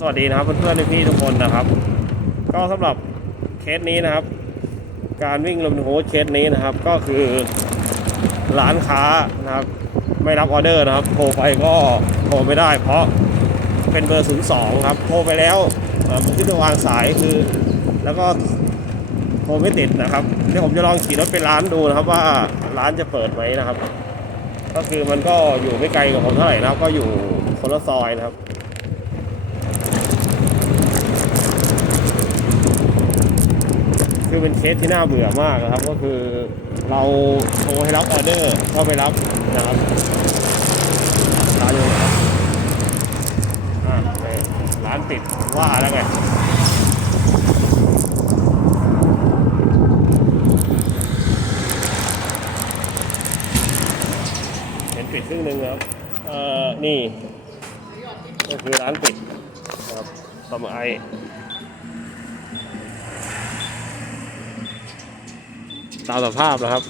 สวัสดีนะครับเพื่อนๆพี่ๆทุกคนนะครับ ก็สำหรับเคสนี้นะครับ การวิ่งลมโฮสเคสนี้นะครับ ก็คือร้านค้านะครับ ไม่รับออเดอร์นะครับโทรไปก็โทรไม่ได้ เพราะเป็นเบอร์ 02 ครับ โทรไปแล้วเอ่อมันขึ้นวางสายคือ แล้วก็โทรไม่ติดนะครับเดี๋ยวผมจะลองขี่รถไปร้านดูนะครับ ว่าร้านจะเปิดไหมนะครับ ก็คือมันก็อยู่ไม่ไกลกับผมเท่าไหร่นะครับ ก็อยู่คนละซอยนะครับ คือเป็นเคสที่น่าเบื่อมากนะครับ ก็คือเราโทรให้รับออเดอร์เข้าไปรับนะครับร้านอยู่ไหนครับอ่าร้านปิดว่าแล้วไงเห็นปิดครึ่งหนึ่งครับเอ่อนี่ ก็คือร้านปิดนะครับประมาไอ ตามสภาพนะครับ